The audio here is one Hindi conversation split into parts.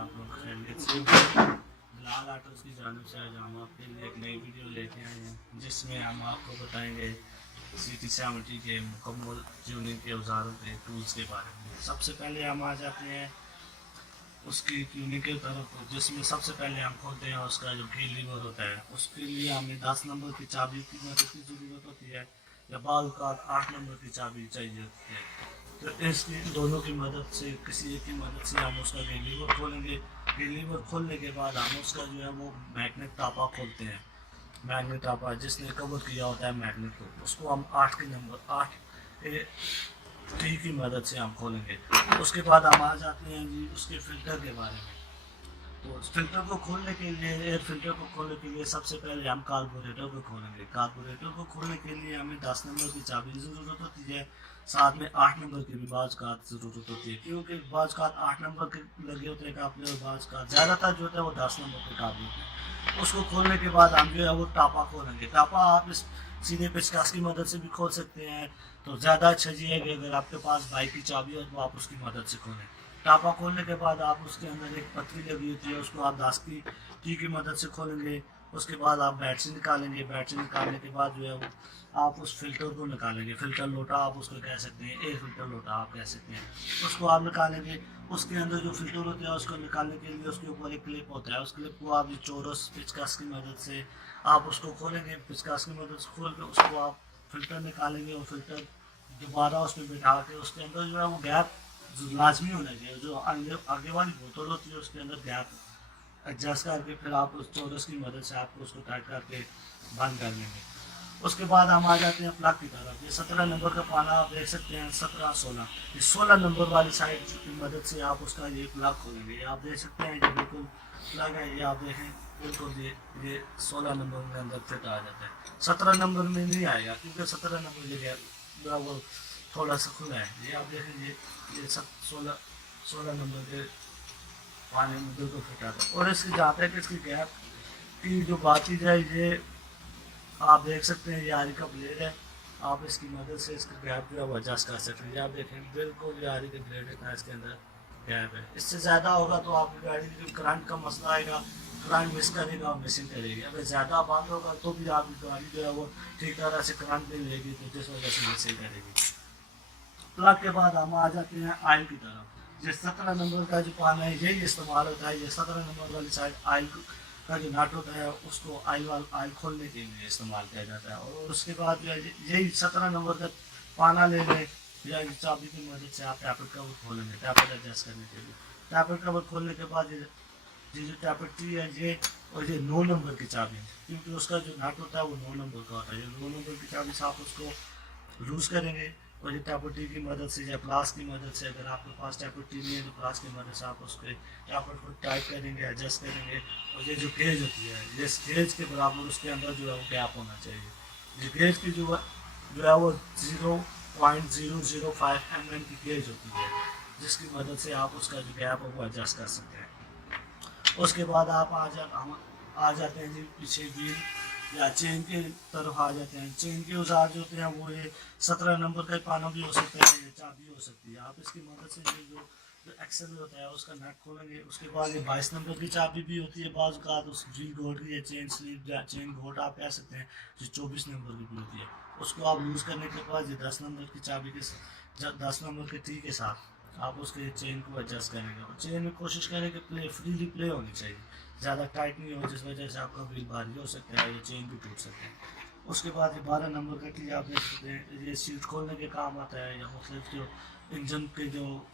आप लोग खैरियत से हो। बिलाल ऑटोज़ की जानिब से आज हम आपके लिए एक नई वीडियो लेके आए हैं जिसमें हम आपको बताएंगे CT70 के मुकम्मल ट्यूनिंग के औजारों के टूल्स के बारे में। सबसे पहले हम आ जाते हैं उसकी ट्यूनिंग की तरफ, जिसमें सबसे पहले हम खोलते हैं उसका जो की लीवर होता है। उसके लिए हमें 10 नंबर की चाबी की मदद की ज़रूरत होती है या बाल का 8 नंबर की चाबी चाहिए होती है। तो इसकी दोनों की मदद से, किसी एक की मदद से हम उसका लीवर खोलेंगे। लीवर खोलने के बाद हम उसका जो है वो मैग्नेट टापा खोलते हैं। मैग्नेट टापा जिसने कवर किया होता है मैग्नेट को, उसको हम 8 के नंबर 8 टी की मदद से हम खोलेंगे। उसके बाद हम आ जाते हैं जी उसके फ़िल्टर के बारे में। तो फिल्टर को खोलने के लिए, एयर फिल्टर को खोलने के लिए सबसे पहले हम कार्बोरेटर को खोलेंगे। कार्बोरेटर को खोलने के लिए हमें 10 नंबर की चाबी की ज़रूरत होती है, साथ में 8 नंबर की भी बाज़ का ज़रूरत होती है, क्योंकि बाज़ का 8 नंबर के लगे होते हैं काफ़ी और बाज़ का ज़्यादातर जो होता है वो 10 नंबर के काबी होते हैं। उसको खोलने के बाद हम जो है वो टापा खोलेंगे। टापा आप इस सीधे पेचकस की मदद से भी खोल सकते हैं, तो ज़्यादा अच्छा जी है कि अगर आपके पास बाइक की चाबी हो तो आप उसकी मदद से खोलें। टापा खोलने के बाद आप उसके अंदर एक पतली लगी होती है, उसको आप 10 की टी की मदद से खोलेंगे। उसके बाद आप बैटरी निकालेंगे। बैटरी निकालने के बाद जो है वो आप उस फिल्टर को निकालेंगे। फिल्टर लोटा आप उसको कह सकते हैं, एयर फिल्टर लोटा आप कह सकते हैं। उसको आप निकालेंगे। उसके अंदर जो फिल्टर होता है उसको निकालने के लिए उसके ऊपर एक क्लिप होता है। उस क्लिप को आप चोरस पेचकस की मदद से आप उसको खोलेंगे। पेचकस की मदद से खोल कर उसको आप फिल्टर निकालेंगे और फिल्टर दोबारा उसमें बिठा के उसके अंदर जो है वो गैप लाजमी होना चाहिए। जो आगे वाली बोतल होती है उसके अंदर गैप एडजस्ट करके फिर आप उस चोरस की मदद से आपको उसको टाइट करके बंद कर लेंगे। उसके बाद हम आ जाते हैं प्लग की तरफ। ये 17 नंबर का पाना आप देख सकते हैं, 17 16 ये 16 नंबर वाली साइड की मदद से आप उसका ये प्लग खोलेंगे। ये आप देख सकते हैं, ये बिल्कुल प्लग है, ये आप देखें बिल्कुल ये 16 नंबर के अंदर फिट आ जाता है। 17 नंबर में नहीं आएगा क्योंकि 17 नंबर ये वो थोड़ा सा खुला है। ये आप देखें, ये 16 नंबर के पानी में बिल्कुल फिट आता है। और इसकी जहाँ तक इसकी गैप की जो बात की जाए, ये आप देख सकते हैं, ये आरी का ब्लेड है। आप इसकी मदद से इसका गैप जो है वो एडजस्ट कर सकते हैं। आप देखें बिल्कुल ये आरी के ब्लेड इतना इसके अंदर गैप है। इससे ज़्यादा होगा तो आपकी गाड़ी में करंट का मसला आएगा, करंट मिस करेगा और मिसिंग करेगी। अगर ज़्यादा बंद होगा तो भी आपकी गाड़ी जो है वो ठीक तरह से करंट नहीं लेगी, तो जिस वजह से मिसिंग करेगी। प्लग के बाद हम आ जाते हैं आयल की तरफ। ये 17 नंबर का जो पाना है यही इस्तेमाल होता है। ये 17 नंबर वाली साइड आयल का जो नट होता है उसको आयल खोलने के लिए इस्तेमाल किया जाता है। और उसके बाद जो है यही 17 नंबर का पाना ले लें या चाबी की मदद से आप टैपर कवर खोलेंगे, टैपर एडजस्ट करने के लिए। टैपर कवर खोलने के बाद ये जो टैपर टी है ये, और ये 9 नंबर की चाबी है, क्योंकि उसका जो नट होता है वो 9 नंबर का होता है। ये 9 नंबर की चाबी से आप उसको लूज़ करेंगे और ये टैपर टी की मदद से या प्लास की मदद से, अगर आपके पास टैपर टी नहीं है तो प्लास की मदद से आप उसके टैपर को टाइट करेंगे, एडजस्ट करेंगे। और ये जो गेज होती है, ये गेज के बराबर उसके अंदर जो है वो गैप होना चाहिए। ये गेज की जो है वो 0.005 mm की गेज होती है, जिसकी मदद से आप उसका जो गैप है वो एडजस्ट कर सकते हैं। उसके बाद आप हम आ जाते हैं जी पीछे व्हील या चेन के तरफ आ जाते हैं। चेन के औजार जो होते हैं वो ये 17 नंबर का पाना भी हो सकता है, ये चाबी हो सकती है। आप इसकी मदद से ये जो एक्सेल होता है उसका नट खोलेंगे। उसके बाद ये 22 नंबर की चाबी भी होती है, बाज़ का उस व्हील गोल्ड की चेन स्लीव या चेन गोल्ड आप कह सकते हैं, जो 24 नंबर की भी होती है। उसको आप लूज़ करने के बाद ये 10 नंबर की चाबी के 10 नंबर के टी के साथ आप उसके चेन को एडजस्ट करेंगे। और चेन में कोशिश करें कि फ्रीली प्ले होनी चाहिए, ज़्यादा टाइट नहीं हो जिस वजह से आपका व्हील भारी हो सकता है, ये चेन भी टूट सकते हैं। उसके बाद ये 12 नंबर का की आप देख सकते हैं, ये सीट खोलने के काम आता है, या मतलब जो इंजन के जो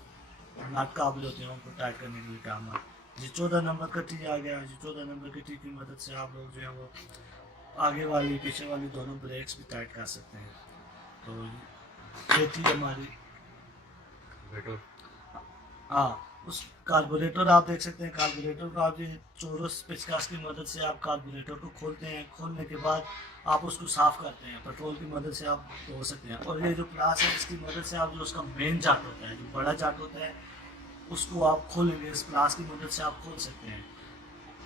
नट काबिल होते हैं उनको टाइट करने के लिए काम आता है। ये 14 नंबर का टी आ गया। ये 14 नंबर की टी की मदद से आप लोग जो है वो आगे वाली पीछे वाली दोनों ब्रेक्स भी टाइट कर सकते हैं। तो ये थी हमारी उस कार्बोरेटर आप देख सकते हैं। कार्बोरेटर को आप ये चोरस पेचकस की मदद से आप कार्बोरेटर को खोलते हैं। खोलने के बाद आप उसको साफ़ करते हैं, पेट्रोल की मदद से आप धो सकते हैं। और ये जो प्लास है इसकी मदद से आप जो उसका मेन जाट होता है, जो बड़ा जाट होता है, उसको आप खोलेंगे। इस प्लास की मदद से आप खोल सकते हैं।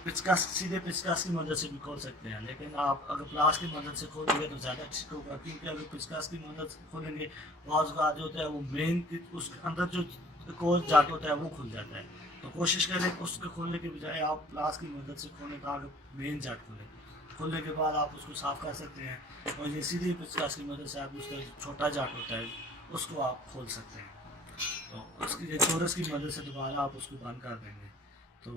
पिचकस सीधे पिचकस की मदद से भी खोल सकते हैं, लेकिन आप अगर प्लास की मदद से खोलेंगे तो ज़्यादा ठीक होगा, क्योंकि अगर पिचकस की मदद से खोलेंगे बाज़ का जो होता है वो मेन उसके अंदर जो कोर जाट होता है वो खुल जाता है। तो कोशिश करें उसको खोलने के बजाय आप प्लास की मदद से खोलने का, अगर मेन जाट खोलने के बाद आप उसको साफ़ कर सकते हैं, और ये सीधी पिचकाश की मदद से आप उसका जो छोटा जाट होता है उसको आप खोल सकते हैं। तो उसकी ये चोरस की मदद से दोबारा आप उसको बंद कर देंगे। तो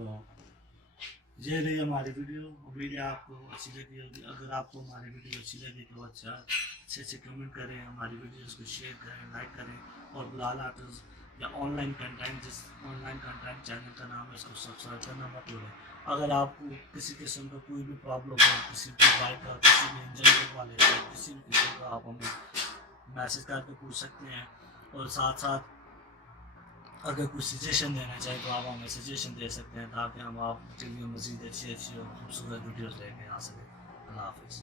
ये रही हमारी वीडियो। उम्मीद है आपको अच्छी लगी होगी। अगर आपको हमारी वीडियो अच्छी लगी तो अच्छे कमेंट करें, हमारी वीडियोस को शेयर करें, लाइक करें, और बिलाल आर्ट्स या ऑनलाइन कंटेंट, जिस ऑनलाइन कंटेंट चैनल का नाम है, इसको सब्सक्राइब करना मत भूलें। अगर आपको किसी किस्म का कोई भी प्रॉब्लम हो, किसी भी बाइक का, किसी भी इंजन वाले का, किसी भी किस्म का, आप हमें मैसेज करके पूछ सकते हैं। और साथ साथ अगर कुछ सजेशन देना चाहे तो आप हमें सजेशन दे सकते हैं, ताकि हम आपके लिए मज़ीद अच्छी और खूबसूरत वीडियोज़ लेके आ सकें। अल्लाह हाफ़िज़।